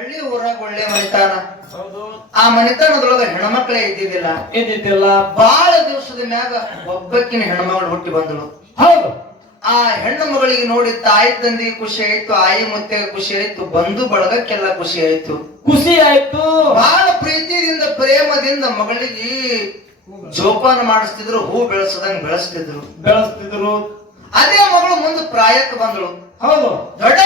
ಹಳ್ಳಿ ಊರಾಗ ಒಳ್ಳೆ ಮನಿತಾನ. ಆ ಮನಿತನದೊಳಗ ಹೆಣ್ಮಕ್ಳೇ ಇದ್ದಿದ್ದಿಲ್ಲ. ಇದ್ದಿದ್ದಿಲ್ಲ. ಬಹಳ ದಿವಸದ ಮ್ಯಾಗ ಒಬ್ಬಕ್ಕಿನ ಹೆಣ್ಮಗಳು ಹುಟ್ಟಿ ಬಂದಳು. ಹೌದು. ಆ ಹೆಣ್ಣು ಮಗಳಿಗೆ ನೋಡಿ ತಾಯಿ ತಂದೆ ಖುಷಿ ಆಯ್ತು ಆಯಿ ಮುತ್ತೆ ಖುಷಿ ಆಯ್ತು ಬಂಧು ಬಳಗಕ್ಕೆಲ್ಲ ಖುಷಿ ಆಯ್ತು. ಖುಷಿ ಆಯ್ತು. ಬಹಳ ಪ್ರೀತಿಯಿಂದ ಪ್ರೇಮದಿಂದ ಮಗಳಿಗೆ ಜೋಪಾನ ಮಾಡಿಸ್ತಿದ್ರು ಹೂ ಬೆಳೆಸದಂಗ್ ಬೆಳೆಸ್ತಿದ್ರು. ಬೆಳೆಸ್ತಿದ್ರು. ಅದೇ ಮಗಳು ಮುಂದೆ ಪ್ರಾಯಕ್ಕೆ ಬಂದಳು. ಹೌದು. ದೊಡ್ಡ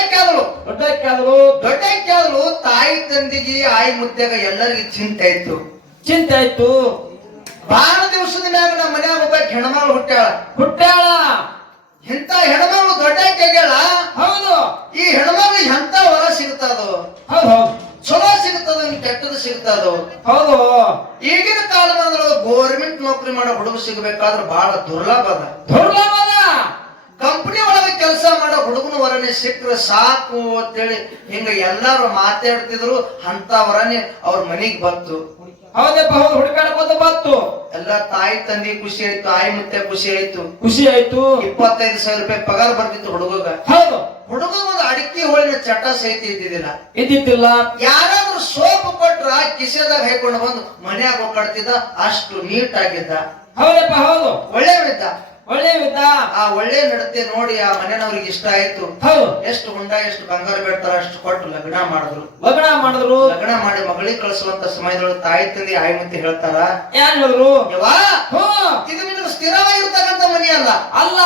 ದೊಡ್ಡಕ್ಕಾದ್ರು ದೊಡ್ಡ ಆದಳು ತಾಯಿ ತಂದಿಗೆ ಆಯಿ ಮುದ್ದೆಗ ಎಲ್ಲರಿಗೂ ಚಿಂತೆ ಆಯ್ತು. ಚಿಂತೆ ಆಯ್ತು. ಬಹಳ ದಿವಸದ ಮ್ಯಾಗ ನಮ್ಮ ಮನ್ಯಾಗ ಒಬ್ಬ ಹೆಣ್ಮಗಳು ಹುಟ್ಟ್ಯಾಳ. ಹುಟ್ಟ್ಯಾಳ. ಇಂತ ಹೆಣ್ಮಗಳು ದೊಡ್ಡಕ್ಕಾಗ್ಯಾಳ ಹೌದು. ಈ ಹೆಣ್ಮಗಳು ಎಂತ ವರ ಸಿಗ್ತದೋ ಹೌದು ಚಲೋ ಸಿಗ್ತದ ಕೆಟ್ಟದ ಸಿಗ್ತದ ಹೌದು. ಈಗಿನ ಕಾಲಮಾನದೊಳಗೆ ಗೋರ್ಮೆಂಟ್ ನೌಕರಿ ಮಾಡೋ ಹುಡುಗ ಸಿಗ್ಬೇಕಾದ್ರೆ ಬಹಳ ದುರ್ಲಭ ಅದ. ದುರ್ಲಭದ ಕಂಪನಿ ಒಳಗೆ ಕೆಲಸ ಮಾಡೋ ಹುಡುಗನ ವರನೇ ಸಿಕ್ಕರೆ ಸಾಕು ಅಂತೇಳಿ ಹಿಂಗ ಎಲ್ಲಾರು ಮಾತಾಡ್ತಿದ್ರು ಅಂತ ವರನೇ ಅವ್ರ ಮನಿಗ್ ಬಂತು. ಹೌದಪ್ಪ ಹೌದು ಹುಡುಕಾಡ್ಕೋತ ಬಂತು. ಎಲ್ಲ ತಾಯಿ ತಂದೆ ಖುಷಿ ಆಯ್ತು ಆಯಿ ಮುತ್ತೆ ಖುಷಿ ಆಯ್ತು. ಖುಷಿ ಆಯ್ತು. ಇಪ್ಪತ್ತೈದು ಸಾವಿರ ರೂಪಾಯಿ ಪಗಾರ ಬರ್ತಿತ್ತು ಹುಡುಗಗ. ಹೌದು. ಹುಡುಗ ಒಂದು ಅಡಿಕೆ ಹೋಳಿನ ಚಟ ಸಹಿತ ಇದ್ದಿದ್ದಿಲ್ಲ. ಇದ್ದಿದ್ದಿಲ್ಲ. ಯಾರಾದ್ರೂ ಸೋಪ್ ಕೊಟ್ರ ಕಿಸೆದಾಗ ಹಾಕೊಂಡು ಬಂದು ಮನ್ಯಾಗ ಹೋಗ್ಕಾಡ್ತಿದ್ದ ಅಷ್ಟು ನೀಟ್ ಆಗಿದ್ದ ಹೌದಪ್ಪ ಹೌದು. ಒಳ್ಳೆವಿದ್ದ ಒಳ್ಳೆ ವಿಧ ಆ ಒಳ್ಳೆ ನಡತೆ ನೋಡಿ ಆ ಮನೆಯವ್ರಿಗೆ ಇಷ್ಟ ಆಯ್ತು. ಹೌದು. ಎಷ್ಟು ಹುಂಡ ಎಷ್ಟು ಬಂಗಾರ ಬೇಡ್ತಾರ ಅಷ್ಟು ಕೊಟ್ಟು ಲಗ್ನ ಮಾಡಿದ್ರು. ಲಗ್ನ ಮಾಡಿದ್ರು. ಲಗ್ನ ಮಾಡಿ ಮಗಳಿಗೆ ಕಳಿಸುವಂತ ಸಮಯದೊಳಗೆ ತಾಯಿ ತಂದೆ ಆಯಿ ಮತ್ತೆ ಹೇಳ್ತಾರ ಯಾರು ಹೇಳಿದ್ರು? ಹ್ಮ್. ಇದು ನಿನಗೆ ಸ್ಥಿರವಾಗಿರ್ತಕ್ಕಂಥ ಮನೆ ಅಲ್ಲ. ಅಲ್ಲ.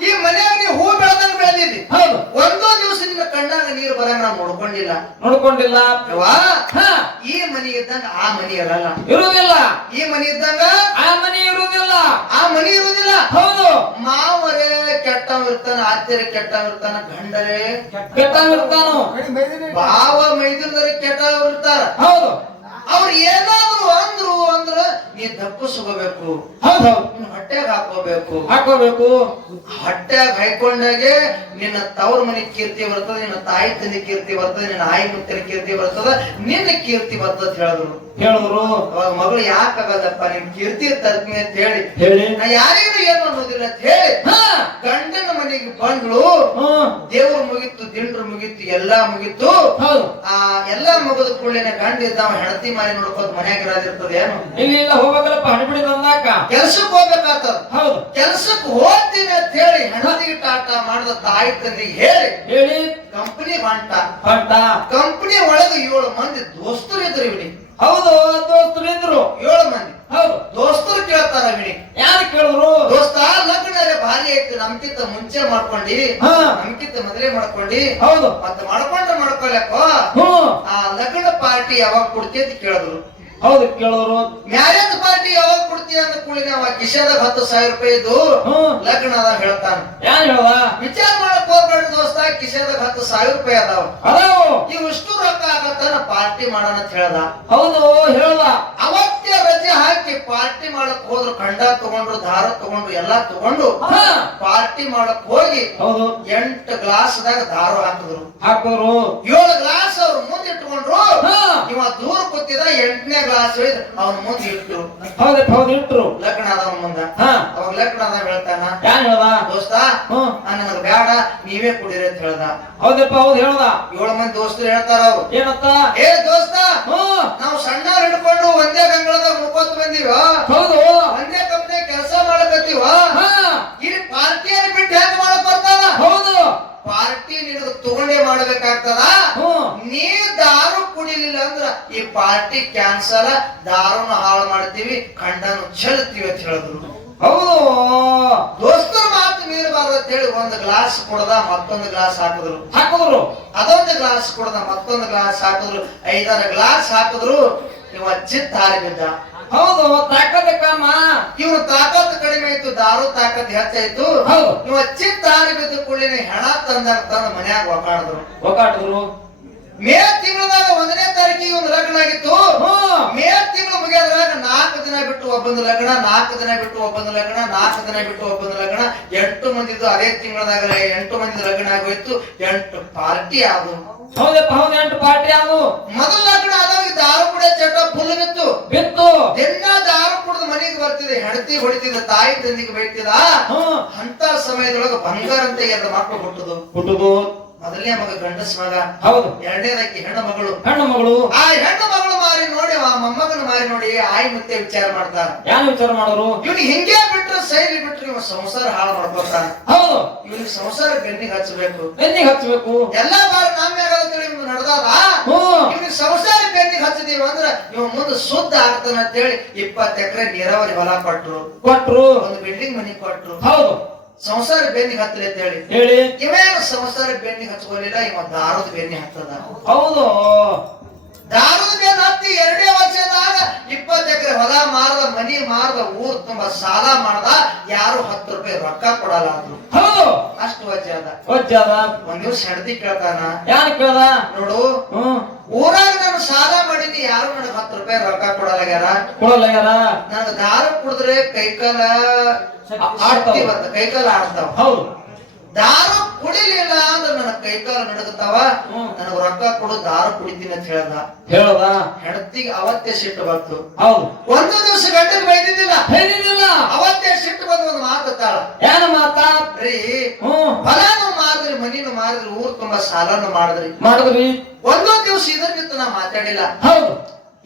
ಈ ಮನೆಯಾಗ ನೀವು ಹೂ ಬೆಳೆದಂಗ ಬೆಳೆದಿದ್ದಿ. ಹೌದು. ಒಂದೋ ದಿವಸ ನಿನ್ನ ಕಣ್ಣಾಗ ನೀರು ಬರಂಗ ನಾವು ನೋಡ್ಕೊಂಡಿಲ್ಲ. ನೋಡ್ಕೊಂಡಿಲ್ಲ. ಯವ್ವಾ? ಹ. ಈ ಮನಿ ಇದ್ದಂಗ ಆ ಮನಿ ಇರಲ್ಲ. ಇರುವುದಿಲ್ಲ. ಈ ಮನಿ ಇದ್ದಂಗ ಆ ಮನಿ ಇರುವುದಿಲ್ಲ. ಆ ಮನಿ ಇರುವುದಿಲ್ಲ. ಹೌದು. ಮಾವರೇ ಕೆಟ್ಟವ ಇರ್ತಾನ ಆತ್ಯರೇ ಕೆಟ್ಟವ ಇರ್ತಾನ ಗಂಡರೇ ಇರ್ತಾನ? ಭಾವ ಮೈದುನರೇ ಕೆಟ್ಟವ ಇರ್ತಾರ. ಹೌದು. ಅವ್ರು ಏನಾದ್ರು ಅಂದ್ರು ಅಂದ್ರ ನೀ ನಿನ್ನ ಹೊಟ್ಟೆಗೆ ಹಾಕೋಬೇಕು ಹಾಕೋಬೇಕು ಹೊಟ್ಟೆಗೆ ಹಾಕೊಂಡಾಗೆ ನಿನ್ನ ತವ್ರ ಮನೆ ಕೀರ್ತಿ ಬರ್ತದ ನಿನ್ನ ತಾಯಿ ತಂದೆ ಕೀರ್ತಿ ಬರ್ತದ ನಿನ್ನ ಆಯಿ ಮುತ್ತಿನ ಕೀರ್ತಿ ಬರ್ತದ ನಿನ್ನ ಕೀರ್ತಿ ಬರ್ತದ ಅಂತ ಹೇಳಿದ್ರು. ಹೇಳಿದ್ರು. ಅವಾಗ ಮಗಳು ಯಾಕಾಗದಪ್ಪ ನಿನ್ ಕೀರ್ತಿ ತರ್ತೀನಿ ಅಂತ ಹೇಳಿ. ಹೇಳಿ. ನಾ ಯಾರಿಗೂ ಏನು ಅನ್ನೋದಿಲ್ಲ ಅಂತ ಹೇಳಿ. ಹ. ಗಂಡನ ಮನೆಗೆ ಬಂದ್ಳು. ದೇವ್ರು ಮುಗಿತ್ತು ದಿಂಡ್ರು ಮುಗಿತ್ತು ಎಲ್ಲಾ ಮುಗಿತ್ತು. ಆ ಎಲ್ಲಾ ಮುಗಿದ ಕೂಡಲೇ ಗಂಡ ಇದ್ದಾವ ಹೆಣತಿ ಮಾಡಿ ನೋಡ್ಕೋತ ಮನ್ಯಾಗ ಏನು? ಇಲ್ಲಿ ಇಲ್ಲ ಹೋಗ್ಬೇಕಲ್ಲಪ್ಪ ಹಣಬಿಡಿ ತಂದಾಕ ಕೆಲ್ಸಕ್ಕೆ ಹೋಗ್ಬೇಕಾಗ್ತದ ಹೌದು. ಕೆಲ್ಸಕ್ಕೆ ಹೋಗ್ತೀನಿ ಅಂತ ಹೇಳಿ ಹೆಣದಿಗೆ ಟಾಟ ಮಾಡಿದ ತಾಯಿ ತಂದೆ ಹೇಳಿ ಹೇಳಿ. ಕಂಪನಿ ಹೊಂಟ ಹೊಂಟ ಕಂಪನಿ ಒಳಗೆ ಏಳು ಮಂದಿ ದೋಸ್ತರು ಇದ್ರು ಇವನಿ ಹೌದು ದೋಸ್ತರು ಇದ್ರು. ಏಳು ಮಂದಿ. ಹೌದು. ದೋಸ್ತರು ಕೇಳ್ತಾರ ಬಿಡಿ ಯಾರು ಕೇಳಿದ್ರು? ದೋಸ್ತ ಲಗ್ನ ಭಾರಿ ಐತಿ ನಮ್ಕಿಂತ ಮುಂಚೆ ಮಾಡ್ಕೊಂಡಿ. ನಮ್ಕಿಂತ ಮದ್ವೆ ಮಾಡ್ಕೊಂಡಿ. ಹೌದು. ಮತ್ತೆ ಮಾಡ್ಕೊಂಡ್ರೆ ಮಾಡ್ಕೊಳಕ್ಕ ಹ್ಮ್ ಆ ಲಗ್ನ ಪಾರ್ಟಿ ಯಾವಾಗ ಕೊಡ್ತಿ ಅಂತ ಕೇಳಿದ್ರು. ಹೌದು ಕೇಳೋರು. ಮ್ಯಾರೇಜ್ ಪಾರ್ಟಿ ಯಾವಾಗ ಕೊಡ್ತೀಯ ಅಂತ ಕೂಡಿ ಅವ ಕಿಶೆದಾಗ ಹತ್ತು ಸಾವಿರ ರೂಪಾಯಿ ಇದ್ದು ಹ್ಮ್ ಲಗ್ನ ಅದ ಹೇಳ್ತಾನ. ಯಾರು ಹೇಳುವ? ವಿಚಾರ ಮಾಡಕ್ ಹೋಗ್ಬೇಡ ದೋಸ್ತ ಕಿಶೆದಾಗ ಹತ್ತು ಸಾವಿರ ರೂಪಾಯಿ ಅದಾವ. ಅದಾವ. ಇವು ಇಷ್ಟು ರೊಕ್ಕ ಆಗತ್ತಾನ ಪಾರ್ಟಿ ಮಾಡೋಣ ಅಂತ ಹೇಳ್ದ. ಹೌದು ಹೇಳುವ. ಅವತ್ತೇ ರಜೆ ಹಾಕಿ ಪಾರ್ಟಿ ಮಾಡಕ್ ಹೋದ್ರು ಖಂಡ ತಗೊಂಡ್ರು ದಾರ ತಗೊಂಡ್ರು ಎಲ್ಲಾ ತಗೊಂಡು ಹಾ. ಪಾರ್ಟಿ ಮಾಡಕ್ ಹೋಗಿ ಹೌದು. ಎಂಟು ಗ್ಲಾಸ್ದಾಗ ದಾರು ಹಾಕಿದ್ರು. ಹಾಕಿದ್ರು ಏಳು ಗ್ಲಾಸ್ ಅವ್ರ ಮುಂದೆ ಇಟ್ಕೊಂಡ್ರು ಹಾ. ಇವ ದೂರ ಕೂತಿದ ಎಂಟನೇ ಗ್ಲಾಸ್ ಅವ್ರ ಅವನ ಮುಂದೆ ಇಟ್ರು. ಹೌದಪ್ಪ ಹೌದು ಇಟ್ರು. ಲಗ್ನ ಅದ ಮುಂದ. ಹಾ. ಅವಾಗ ಲಗ್ನ ಅದ ಹೇಳ್ತಾನ. ಹೇಳ್ದ? ದೋಸ್ತ ನನಗ ಬೇಡ ನೀವೇ ಕುಡಿರಿ ಅಂತ ಹೇಳ್ದ. ಹೌದಪ್ಪ ಹೌದು ಹೇಳ್ದ. ಏಳು ಮಂದಿ ದೋಸ್ತರು ಹೇಳ್ತಾರ ಅವ್ರು. ಏನತ್ತ ಏ ದೋಸ್ತ ನಾವು ಸಣ್ಣ ಹಿಡ್ಕೊಂಡು ಒಂದೇ ಗಂಗಳದಾಗ ಮುಪ್ಪತ್ತು ಹೌದು. ಒಂದೇ ಕಂಪ್ನಿ ಕೆಲಸ ಮಾಡಕತ್ತೀವ? ಹಾ. ಇಲ್ಲಿ ಪಾರ್ಟಿಯನ್ನು ಬಿಟ್ಟು ಹೆಂಗ್ ಮಾಡಕ್ ಬರ್ತಾನ ಹೌದು. ಪಾರ್ಟಿ ನಿನಗ ತಗೊಂಡೇ ಮಾಡ್ಬೇಕಾಗ್ತದ? ನೀ ದಾರು ಕುಡಿಲಿಲ್ಲ ಅಂದ್ರ ಈ ಪಾರ್ಟಿ ಕ್ಯಾನ್ಸಲ್ ದಾರುನ ಹಾಳು ಮಾಡ್ತೀವಿ ಖಂಡನು ಚೆಲ್ತೀವಿ ಅಂತ ಹೇಳಿದ್ರು. ಹೌದು. ದೋಸ್ತರ ಮಾತು ಮೀರಬಾರ್ದು ಅಂತ ಹೇಳಿ ಒಂದು ಗ್ಲಾಸ್ ಕೊಡದ ಮತ್ತೊಂದು ಗ್ಲಾಸ್ ಹಾಕಿದ್ರು. ಹಾಕಿದ್ರು. ಅದೊಂದು ಗ್ಲಾಸ್ ಕೊಡದ ಮತ್ತೊಂದು ಗ್ಲಾಸ್ ಹಾಕಿದ್ರು. ಐದಾರು ಗ್ಲಾಸ್ ಹಾಕಿದ್ರು. ಇವ ಚಿತ್ತ ಹಾರಿ ಬಿದ್ದ. ಹೌದು ತಾಕಬೇಕಮ್ಮ ಇವ್ರ ತಾಕತ್ ಕಡಿಮೆ ಆಯ್ತು ದಾರು ತಾಕತ್ ಹೆಚ್ಚಾಯ್ತು ಹೌದು. ಇವ ಚಿತ್ತ ಆರಿ ಬಿದ್ದ ಕೂಡಲೇ ಹೆಣ ತಂದ ತಂದ ಮನ್ಯಾಗ ಒಕಾಡಿದ್ರು. ಒಕ್ಕಾಟಿದ್ರು ಮೇ ತಿಂಗಳದಾಗ ಒಂದನೇ ತಾರೀಕಿಗೆ ಒಂದು ಲಗ್ನ ಆಗಿತ್ತು. ಹ್ಮ್ ಮೇ ತಿಂಗಳು ಮುಗಿಯೋದ್ರಾಗ ನಾಲ್ಕು ದಿನ ಬಿಟ್ಟು ಒಬ್ಬಂದು ಲಗ್ನ ನಾಲ್ಕು ದಿನ ಬಿಟ್ಟು ಒಬ್ಬಂದು ಲಗ್ನ ನಾಲ್ಕು ದಿನ ಬಿಟ್ಟು ಒಬ್ಬಂದು ಲಗ್ನ. ಎಂಟು ಮಂದಿದ್ದು ಅದೇ ತಿಂಗಳದಾಗ ಎಂಟು ಮಂದಿ ಲಗ್ನ ಆಗೋಯ್ತು. ಎಂಟು ಪಾರ್ಟಿ ಆದವು. ಹೌದಪ್ಪ ಹೌದು ಎಂಟು ಪಾರ್ಟಿ ಅದು ಮೊದಲ ಲಗ್ನ ಆದಾಗ ಈ ದಾರು ಕೂಡ ಚಟ ಫುಲ್ ಬಿತ್ತು. ಬಿತ್ತು. ದಿನ ದಾರು ಕುಡಿದು ಮನೆಗೆ ಬರ್ತಿದೆ ಹೆಂಡತಿ ಹೊಡಿತಿದ್ದ ತಾಯಿ ತಂದಿಗೆ ಬೈತಿದ ಹ್ಮ್ ಅಂತ ಸಮಯದೊಳಗ ಬಂಗಾರ ಅಂತ ಎರಡು ಮಕ್ಕಳು ಹುಟ್ಟುದು. ಹುಟ್ಟುದು. ಮೊದಲನೇ ಮಗ ಗಂಡಸ ಮಗ. ಹೌದು. ಎರಡನೇದಕ್ಕೆ ಹೆಣ್ಣು ಮಗಳು. ಹೆಣ್ಣು ಮಗಳು. ಆ ಹೆಣ್ಣು ಮಗಳು ಮಾರಿ ನೋಡಿ ಆ ಮೊಮ್ಮಗನ ಮಾರಿ ನೋಡಿ ಆಯಿ ಮತ್ತೆ ವಿಚಾರ ಮಾಡ್ತಾರ. ಯಾರು ವಿಚಾರ ಮಾಡೋರು? ಇವ್ನಿಗೆ ಹಿಂಗೆ ಬಿಟ್ರೆ ಸೈಲಿ ಬಿಟ್ರೆ ಇವ ಸಂಸಾರ ಹಾಳು ಮಾಡ್ಕೊತಾನ. ಹೌದು. ಇವ್ನಿಗೆ ಸಂಸಾರ ಬೆನ್ನಿಗೆ ಹಚ್ಚಬೇಕು ಬೆನ್ನಿಗೆ ಹಚ್ಚಬೇಕು ಎಲ್ಲಾ ಬಾಳ ನಾಮ್ಯಾಗತ್ತೇಳಿ ಇವ್ನು ನಡೆದಾದ? ಹ್ಮ್ ಇವ್ನಿಗೆ ಸಂಸಾರ ಬೆನ್ನಿಗೆ ಹಚ್ಚಿದೀವಿ ಅಂದ್ರ ಇವ ಮುಂದೆ ಶುದ್ಧ ಆಗ್ತಾನ ಅಂತೇಳಿ ಇಪ್ಪತ್ತು ಎಕರೆ ನೀರಾವರಿ ಹೊಲ ಕೊಟ್ರು. ಕೊಟ್ರು. ಒಂದು ಬಿಲ್ಡಿಂಗ್ ಮನಿ ಕೊಟ್ರು. ಹೌದು. ಸಂಸಾರ ಬೆನ್ನಿ ಹತ್ತಲಿ ಅಂತ ಹೇಳಿ. ಹೇಳಿ. ಇವೇನು ಸಂಸಾರ ಬೆನ್ನಿ ಹಚ್ಕೊಲಿಲ್ಲ ಇವ ದಾರದ ಬೆನ್ನಿ ಹತ್ತದ. ಹೌದು. ದಾರದ ಬೆನ್ನ ಹತ್ತಿ ಎರಡೇ ವರ್ಷದಾಗ ಇಪ್ಪತ್ತು ಎಕರೆ ಹೊಲ ಮಾರದ ಮನಿ ಮಾರದ ಊರ್ ತುಂಬಾ ಸಾಲ ಮಾಡ್ದ ಯಾರು ಹತ್ತು ರೂಪಾಯಿ ರೊಕ್ಕ ಕೊಡಲ್ಲ ಅಂದ್ರು ಹೌದು. ಅಷ್ಟು ವಜ್ಜಾದ ಅದ. ವಜ್ಜಾದ ಒಂದ್ ದಿವ್ಸ ಹೆಂಡತಿ ಕೇಳ್ತಾನ. ಯಾರು ಕೇಳ್ದ? ನೋಡು ಹ್ಮ್. ಊರಾಗ ಸಾಲ ಮಾಡೀನಿ ಯಾರು? ನನಗೆ ಹತ್ತು ರೂಪಾಯಿ ರೊಕ್ಕ ಕೊಡಲಾಗ್ಯಾರ ಕೊಡಲ್ಲ ಯಾರ ನನಗೆ ದಾರ ಕುಡಿದ್ರೆ ಕೈಕಾಲ ಆಡ್ತಾವ. ಬರ್ತ ಕೈಕಾಲ ಆಡ್ತಾವ. ಹೌದು. ದಾರ ಕುಡಿಲಿಲ್ಲ ಅಂದ್ರೆ ನನ್ನ ಕೈಕಾಲ ನಡಗತಾವ. ನನಗ ರೊಕ್ಕ ಕೊಡು ದಾರ ಕುಡಿತೀನಿ ಅಂತ ಹೇಳ್ದ. ಹೇಳದ? ಹೆಂಡತಿಗೆ ಅವತ್ತೇ ಸಿಟ್ಟು ಬಂತು. ಹೌದು. ಒಂದು ದಿವಸ ಗಂಟೆ ಬೈದಿದ್ದಿಲ್ಲ. ಬೈದಿದ್ದಿಲ್ಲ. ಅವತ್ತೇ ಸಿಟ್ಟು ಬಂದು ಒಂದು ಮಾತಾಳ ಯಾರ ಮಾತಾ? ರೀ ಹ್ಮ್ ಹೊಲನು ಮಾರಿದ್ರಿ ಮನಿನು ಮಾಡಿದ್ರಿ ಊರ್ ತುಂಬಾ ಸಾಲನು ಮಾಡಿದ್ರಿ. ಮಾಡಿದ್ರಿ. ಒಂದೊಂದ್ ದಿವಸ ಇದ್ರ ನಿಂತು ನಾ ಮಾತಾಡಿಲ್ಲ. ಹೌದು.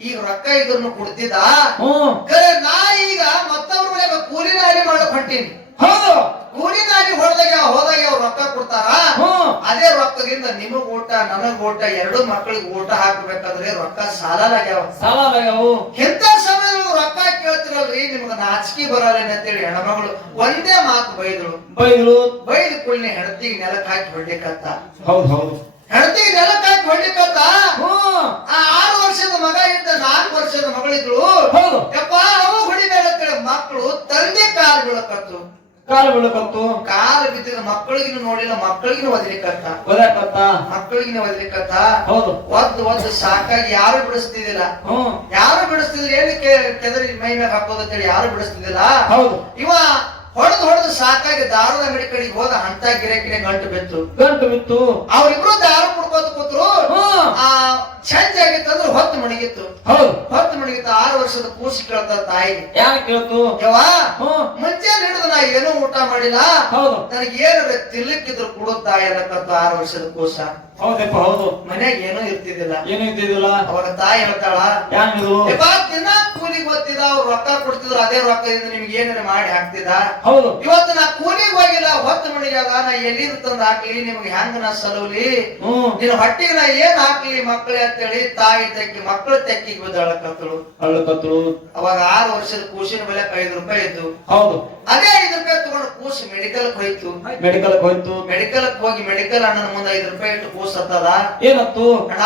ಈಗ ರೊಕ್ಕ ಇದನ್ನು ಕೊಡ್ತಿದ್ದ ಕರೆ ನಾ ಈಗ ಮತ್ತವ್ರ ಮನೆಗೆ ಕೂಲಿ ನಾಲಿ ಮಾಡಕ್ ಹೊಂಟೀನಿ. ಹೌದು. ಕೂಲಿ ನಾಲಿ ಹೊಡೆದಾಗ ಹೋದಾಗ ಅವ್ರು ರೊಕ್ಕ ಕೊಡ್ತಾರ? ಅದೇ ರೊಕ್ಕದಿಂದ ನಿಮಗ್ ಊಟ ನನಗ್ ಊಟ ಎರಡು ಮಕ್ಕಳಿಗೆ ಊಟ ಹಾಕ್ಬೇಕಾದ್ರೆ ರೊಕ್ಕ ಸಾಲಾಗ್ಯಾವ ಸಾಲ ಆಗ್ಯಾವ ಎಂತ ಸಮಯ ರೊಕ್ಕ ಕೇಳ್ತಿರಲ್ರಿ ನಿಮ್ಗ ನಾಚಿಕೆ ಬರಲ್ಲ ಅಂತೇಳಿ ಹೆಣ್ಮಗಳು ಒಂದೇ ಮಾತು ಬೈದಳು ಬೈದ್ರು. ಬೈದ ಕೂಡಲೇ ಹೆಂಡತಿಗೆ ನೆಲಕ್ ಹಾಕಿ ಹೊಡ್ಲಿಕ್ಕಂತ. ಹೌದು ಹೌದು. ಹೆಂಡತಿಗೆ ನೆಲಕ್ ಹಾಕಿ ಹೊಡ್ಲಿಕ್ಕತ್ತ ಹ್ಮ್ ಆ ಆರು ವರ್ಷದ ಮಗ ಇದ್ದ ನಾಲ್ಕು ವರ್ಷದ ಮಗಳಿದ್ರು ಯಪ್ಪ ಅವು ಹೊಡಿಬೇಕಂತೇಳಿ ಮಕ್ಕಳು ತಂದೆ ಕಾಲು ಬೀಳಕತ್ತು ಕಾಲು ಬೀಳಕತ್ತು ಕಾಲು ಬಿದ್ದಿದ ಮಕ್ಕಳಿಗಿನ ನೋಡಿಲ್ಲ ಮಕ್ಕಳಿಗಿನ ಒದಲಿಕತ್ತ ಒದಕತ್ತ ಮಕ್ಕಳಿಗಿನ ಒದಲಿಕತ್ತ ಹೌದು. ಒದ್ದು ಒದ್ದು ಸಾಕಾಗಿ ಯಾರು ಬಿಡಿಸ್ತಿದಿಲ್ಲ ಯಾರು ಬಿಡಿಸ್ತಿದ್ರು? ಏನಕ್ಕೆ ಕೆದರಿ ಮೈ ಮ್ಯಾಗ ಹಾಕೋದಂತೇಳಿ ಯಾರು ಬಿಡಿಸ್ತಿದ್ದಿಲ್ಲ? ಹೌದು. ಇವ ಹೊಡೆದು ಹೊಡೆದು ಸಾಕಾಗಿ ದಾರದ ಅಂಗಡಿ ಕಡೆಗೆ ಹೋದ ಅಂತ ಗಿರಕಿನ ಗಂಟು ಬಿತ್ತು. ಗಂಟು ಬಿತ್ತು. ಅವ್ರಿಬ್ರು ದಾರು ಕುಡ್ಕೋತ ಕೂತ್ರು. ಹ್ಮ್ ಆ ಚಂದ ಆಗಿತ್ತಂದ್ರೆ ಹೊತ್ತು ಮಣಗಿತ್ತು. ಹೌದು. ಹೊತ್ತು ಮಣಗಿತ್ತು. ಆರು ವರ್ಷದ ಕೂಸಿ ಕೇಳ್ತ ತಾಯಿ. ಯಾರು ಕೇಳ್ತು? ಯವಾ ಮುಂಚೆನೆ ಹಿಡಿದು ನಾ ಏನೂ ಊಟ ಮಾಡಿಲ್ಲ. ಹೌದು. ನನಗೆ ಏನಾರ ತಿರ್ಲಿಕ್ಕಿದ್ರು ಕೊಡುತ್ತಾ ತಾಯಿ ಆರು ವರ್ಷದ ಕೂಸ. ಹೌದಪ್ಪ ಹೌದು. ಮನ್ಯಾಗ ಏನೂ ಇರ್ತಿದ್ದಿಲ್ಲ. ಏನು ಇದ್ದಿದ್ದಿಲ್ಲ ಅವಾಗ ತಾಯಿ ಹೇಳ್ತಾಳ ಯಾರು ಯಪ್ಪ ದಿನ ಕೂಲಿಗೆ ಗೊತ್ತಿದ ಅವ್ರು ರೊಕ್ಕ ಕೊಡ್ತಿದ್ರು ಅದೇ ರೊಕ್ಕದಿಂದ ನಿಮ್ಗೆ ಏನಾರ ಮಾಡಿ ಹಾಕ್ತಿದ್ದ? ಹೌದು. ಇವತ್ತು ನಾ ಕೂಲಿಗೆ ಹೋಗಿಲ್ಲ ಹೊತ್ತು ಮಣಿಗಾಗ ನಾ ಎಲ್ಲಿ ತಂದು ಹಾಕ್ಲಿ ನಿಮ್ಗೆ ಹೆಂಗ ನಾ ಸಲುವಲಿ ಹ್ಮ್. ನಿನ್ನ ಹೊಟ್ಟಿಗೆ ನಾ ಏನ್ ಹಾಕ್ಲಿ ಮಕ್ಕಳೇ ಅಂತೇಳಿ ತಾಯಿ ತೆಕ್ಕಿ ಮಕ್ಕಳು ತೆಕ್ಕಿಗೆ ಬಿದ್ದಾಳಕತ್ತಳು ಅಳ್ಳಕತ್ರು ಅವಾಗ ಆರು ವರ್ಷದ ಕೂಸಿನ ಬೆಲೆ ಐದು ರೂಪಾಯಿ ಇದ್ದು. ಹೌದು. ಅದೇ ಐದು ರೂಪಾಯಿ ತಗೊಂಡು ಕೂಸು ಮೆಡಿಕಲ್ ಹೋಯ್ತು. ಮೆಡಿಕಲ್ ಹೋಯ್ತು. ಮೆಡಿಕಲ್ ಹೋಗಿ ಮೆಡಿಕಲ್ ಅಣ್ಣನ ಮುಂದೆ ಐದು ರೂಪಾಯಿ ಇಟ್ಟು ಕೂಸ್ ಹತ್ತದ. ಏನತ್ತು? ಅಣ್ಣ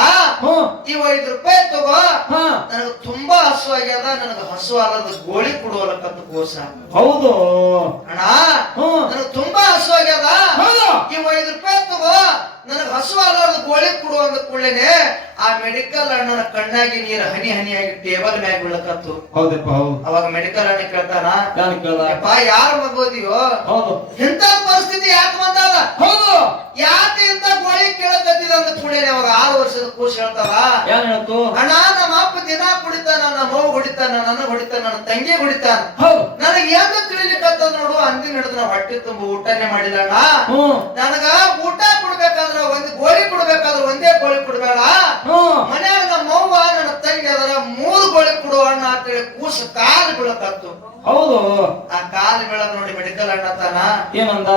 ಇವ್ ಐದು ರೂಪಾಯಿ ತಗೋ. ನನಗ ನನಗೆ ತುಂಬಾ ಹಸು ಆಗ್ಯದ ನನಗ ಹಸು ಆಗದ ಗೋಳಿ ಕೊಡುವಲಕ್ಕಂತ ಕೂಸ. ಹೌದು. ಅಣ್ಣ ನನಗ ನನಗೆ ತುಂಬಾ ಹಸು ಆಗ್ಯದ. ಇವ್ ಐದು ರೂಪಾಯಿ ತಗೋ. ನನಗೆ ಹಸುವಲ್ಲ ಒಂದು ಗೋಳಿ ಕೊಡು ಅಂದ ಕೂಡಲೇನೆ ಆ ಮೆಡಿಕಲ್ ಅಣ್ಣನ ಕಣ್ಣಾಗಿ ನೀರು ಹನಿ ಹನಿಯಾಗಿ ಟೇಬಲ್ ಮ್ಯಾಗ ಬೀಳಕತ್ತು. ಹೌದಪ್ಪ ಹೌದು. ಅವಾಗ ಮೆಡಿಕಲ್ ಅಣ್ಣ ಕೇಳ್ತಾನ ಯಾರು ಕೇಳ್ದ? ಯಪ್ಪ ಯಾರ ಮಗೋದಿಯೋ? ಹೌದು. ಇಂತ ಪರಿಸ್ಥಿತಿ ಯಾಕೆ ಬಂದದ? ಹೌದು. ಯಾಕೆ ಇಂಥ ಗೋಳಿ ಕೇಳಕತ್ತಿದ ಅಂತ ಕೂಡಲೇ ಅವಾಗ ಆರು ವರ್ಷದ ಕೂಸ್ ಹೇಳ್ತಾವ ಹೇಳ್ತು? ಅಣ್ಣ ನಮ್ಮ ಅಪ್ಪ ದಿನ ಕುಡಿತಾನ ನನ್ನ ಅವ್ವ ಹೊಡಿತಾನ ನನ್ನ ಹೊಡಿತಾನ ನನ್ನ ತಂಗಿ ಹೊಡಿತಾನ. ಹೌದು ನನಗೆ ಏನು ತಿಳಿಲಿಕ್ಕ ನೋಡು ಅಂದಿನ ಹಿಡಿದು ನಾವು ಹೊಟ್ಟೆ ತುಂಬ ಊಟನೆ ಮಾಡಿಲ್ಲ ಅಣ್ಣ. ಹ್ಮ್ ನನಗ ಊಟ ಕೊಡ್ಬೇಕಾದ್ರ ಒಂದ್ ಗೋಳಿ ಕೊಡ್ಬೇಕಾದ್ರ ಒಂದೇ ಗೋಳಿ ಕೊಡ್ಬೇಡ. ಹ್ಮ್ ಮನ್ಯಾಗ ನಮ್ಮ ಅವ್ವ ನನ್ನ ತಂಗಿ ಅದರ ಮೂರು ಗೋಳಿ ಕೊಡು ಅಣ್ಣ ಅಂತೇಳಿ ಕೂಸು ಕಾಲು ಬೀಳಕತ್ತು. ಹೌದು. ಆ ಕಾಲು ಬೀಳದ್ ನೋಡಿ ಮೆಡಿಕಲ್ ಅಣ್ಣ ತಾನ ಏನಂದ?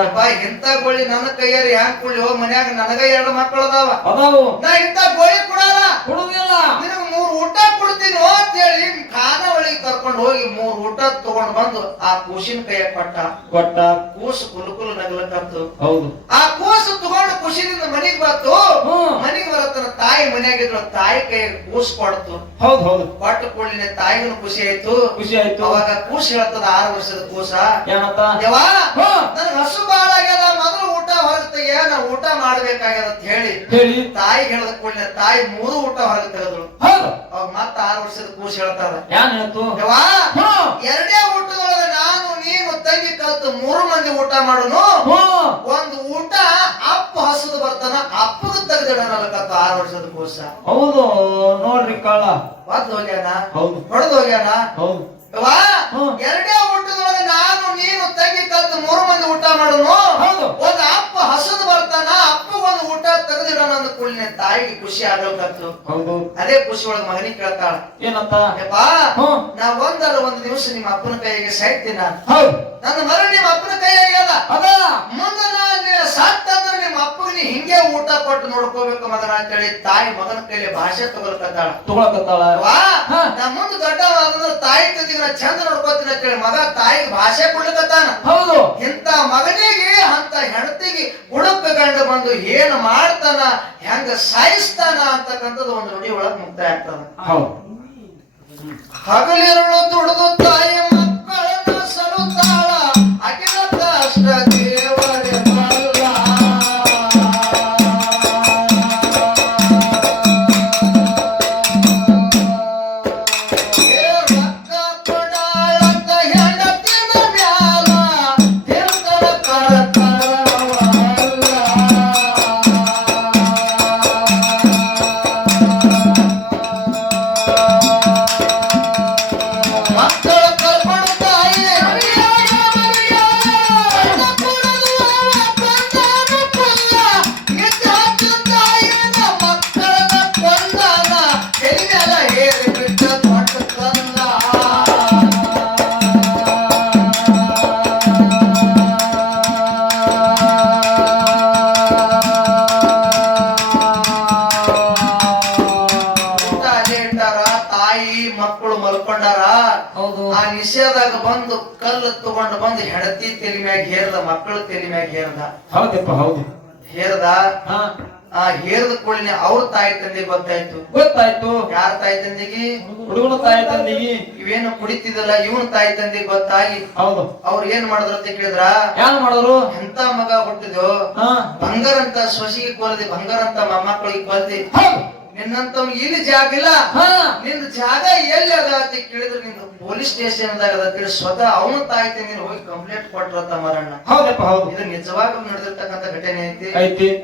ಇಂತ ಗೋಳಿ ನನ್ನ ಕೈಯಾರಿ ಹ್ಯಾಂಗ್ ಕೊಡ್ಲಿ? ಹೋಗ್ ಮನ್ಯಾಗ ನನಗ ಎರಡು ಮಕ್ಕಳು ಅದಾವ. ಅದಾವು. ನಾ ಇಂತ ಗೋಳಿ ಕೊಡಲ್ಲ. ಕೊಡುದಿಲ್ಲ. ನಿನಗ ಮೂರ್ ಊಟ ಕೊಡ್ತೀನಿ ಅಂತ ಹೇಳಿ ಖಾನ ಒಳಗೆ ಕರ್ಕೊಂಡು ಹೋಗಿ ಮೂರ್ ಊಟ ತಗೊಂಡ್ ಬಂದು ಆ ಕೂಸಿನ ಕೈಯ ಕೊಟ್ಟ. ಕೊಟ್ಟ. ಕೂಸು ಕುಲುಕುಲು ನಗಲಕ್ಕಂತು ನಗ್ಲಕತ್ತು. ಹೌದು. ಆ ಕೂಸು ತಗೊಂಡು ಖುಷಿನಿಂದ ಮನಿಗ್ ಬಂತು. ಮನಿಗ್ ತಾಯಿ ಮನೆಯಾಗಿದ್ರು ತಾಯಿ ಕೈ ಕೂಸ್ ಕೊಡ್ತು. ಹೌದು ಹೌದು. ಕೊಟ್ಟ ಕೂಡಲಿನ ತಾಯಿಗೂ ಖುಷಿ ಆಯ್ತು. ಖುಷಿ ಆಯ್ತು. ಅವಾಗ ಕೂಸ್ ಹೇಳ್ತದ ಆರು ವರ್ಷದ ಕೂಸ. ಏನಂತ ದೇವಾ. ನನಗ್ ಹಸು ಬಾಳ ಆಗ್ಯದ ಮೊದಲು ಊಟ ಹೊರಗೆ ತೆಗೆಯ ನಾ ಊಟ ಮಾಡ್ಬೇಕಾಗ್ಯದ ಅಂತ ಹೇಳಿ. ಹೇಳಿ. ತಾಯಿ ಹೇಳದ ಕೂಡಲಿನ ತಾಯಿ ಮೂರು ಊಟ ಹೊರಗೆ ತೆಗೆದ್ರು. ಅವಾಗ ಮತ್ತ ಆರು ವರ್ಷದ ಕೂಸ್ ಹೇಳ್ತಾರ. ಯಾನ್ ಹೇಳ್ತು? ದೇವಾ ಎರಡೇ ಊಟದೊಳಗೆ ನಾನು ನೀನು ತಂಗಿ ಕಲ್ತು ಮೂರು ಮಂದಿ ಊಟ ಮಾಡುನು. ಒಂದು ಊಟ ಅಪ್ಪ ಹಸದು ಬರ್ತಾನ ಅಪ್ಪನ ತೆಗ್ದಿಡನಲ್ಲಕತ್ತ ಆರು ವರ್ಷದ ಕೂಸ ಹೌದು ನೋಡ್ರಿ ಕಳ್ಳ ಒದ್ದು ಹೋಗ್ಯಾನ? ಹೌದು. ಹೊಡೆದು ಹೋಗ್ಯಾನ? ಹೌದು. ಎರಡೇ ಊಟದೊಳಗೆ ನಾನು ನೀನು ತಂಗಿ ಕಲ್ತು ಮೂರು ಮಂದಿ ಊಟ ಮಾಡೋನು? ಹೌದು ಒಂದ್ ಅಪ್ಪ ಹಸದ್ ಬರ್ತಾನ ಅಪ್ಪ ಒಂದು ಊಟ ತೆಗೆದಿಡೋಣ ಅಂದ ಕೂಡಲೇ ತಾಯಿಗೆ ಖುಷಿ ಆಗಲ್ಕತ್ತು ಹೌದು. ಅದೇ ಖುಷಿ ಒಳಗ ಮಗನಿಗೆ ಕೇಳ್ತಾಳ ಏನಂತ ಯಪ್ಪಾ ನಾ ಒಂದಲ್ಲ ಒಂದ್ ದಿವಸ ನಿಮ್ಮ ಅಪ್ಪನ ಕೈಗೆ ಸಾಯ್ತೀನಿ? ಹೌದು. ನನ್ನ ಮರ ನಿಮ್ಮ ಅಪ್ಪನ ಕೈಯಾಗ ಅದ. ಅದ ಮುಂದೆ ನಾನು ಸತ್ತಂದ್ರೆ ನಿಮ್ಮ ಅಪ್ಪಗೆ ಹಿಂಗೆ ಊಟ ಕೊಟ್ಟು ನೋಡ್ಕೋಬೇಕು ಮಗನ ಅಂತೇಳಿ ತಾಯಿ ಮಗನ ಕೈಲಿ ಭಾಷೆ ತಗೊಳ್ಕತ್ತಾಳ. ತಗೊಳಕತ್ತಾಳ? ವಾ ಹಾ. ನಾ ಮುಂದೆ ದೊಡ್ಡವಾದ್ರೆ ತಾಯಿ ತಂದಿಗಳ ಚಂದ ನೋಡ್ಕೋತೀನಿ ಅಂತೇಳಿ ಮಗ ತಾಯಿಗೆ ಭಾಷೆ ಕೊಡ್ಲಿಕತ್ತಾನ ಹೌದು. ಇಂತ ಮಗನಿಗೆ ಅಂತ ಹೆಂಡತಿಗೆ ಉಡುಪ ಕಂಡು ಬಂದು ಏನ್ ಮಾಡ್ತಾನ ಹೆಂಗ ಸಾಯಿಸ್ತಾನ ಅಂತಕ್ಕಂಥದ್ದು ಒಂದು ನುಡಿ ಒಳಗ್ ಮುಕ್ತಾಯ ಆಗ್ತದ ಹೌದು. ಹಗಲಿರುಳು ದುಡಿದು ತಾಯಿ ನಿಷೇಧಾಗ ಬಂದು ಕಲ್ಲು ತಗೊಂಡು ಬಂದು ಹೆಂಡತಿ ತೆಲಿ ಮ್ಯಾಗ ಹೇರ್ದ ಮಕ್ಕಳ ತೆಲಿ ಮ್ಯಾಗ ಹೇರ್ದ. ಹೌದಪ್ಪ ಹೌದು. ಹೇರ್ದ? ಹಾ. ಆ ಹೇರದ ಕೂಡಲೇ ಅವ್ರ ತಾಯಿ ತಂದೆ ಗೊತ್ತಾಯ್ತು. ಗೊತ್ತಾಯ್ತು. ಯಾರ ತಾಯಿ ತಂದೆಗೆ? ಹುಡುಗನ ತಾಯಿ ತಂದಿಗೆ. ಇವೇನು ಕುಡಿತಿದಲ್ಲ ಇವನ ತಾಯಿ ತಂದೆ ಗೊತ್ತಾಗಿ. ಹೌದು. ಅವ್ರು ಏನ್ ಮಾಡಿದ್ರು ಅಂತ ಕೇಳಿದ್ರ? ಏನ್ ಮಾಡಿದ್ರು? ಎಂತ ಮಗ ಹುಟ್ಟಿದ್ವು ಹಾ. ಬಂಗಾರ ಅಂತ ಸೊಸಿಗೆ ಕೊಲ್ದಿ ಬಂಗಾರ ಅಂತ ಮೊಮ್ಮಕ್ಕಳಿಗೆ ಕೊಲ್ದಿ. ಹೌದು. ನಿನ್ನಂತವ್ ಇಲ್ಲಿ ಜಾಗ ಇಲ್ಲ. ಹಾ. ನಿಂದ ಜಾಗ ಎಲ್ಲಿ ಅದ ಅಂತ ಕೇಳಿದ್ರೆ ನಿಂದು ಪೊಲೀಸ್ ಸ್ಟೇಷನ್ ದಾಗ ಅದ ಅಂತೇಳಿ ಸ್ವತಃ ಅವನ ತಾಯಿ ನೀನು ಹೋಗಿ ಕಂಪ್ಲೇಂಟ್ ಕೊಟ್ರತ್ತ ಮರಣ್ಣ. ಹೌದಪ್ಪ ಹೌದು. ಇದು ನಿಜವಾಗ್ಲೂ ನಡೆದಿರ್ತಕ್ಕಂಥ ಘಟನೆ ಐತಿ. ಐತಿ.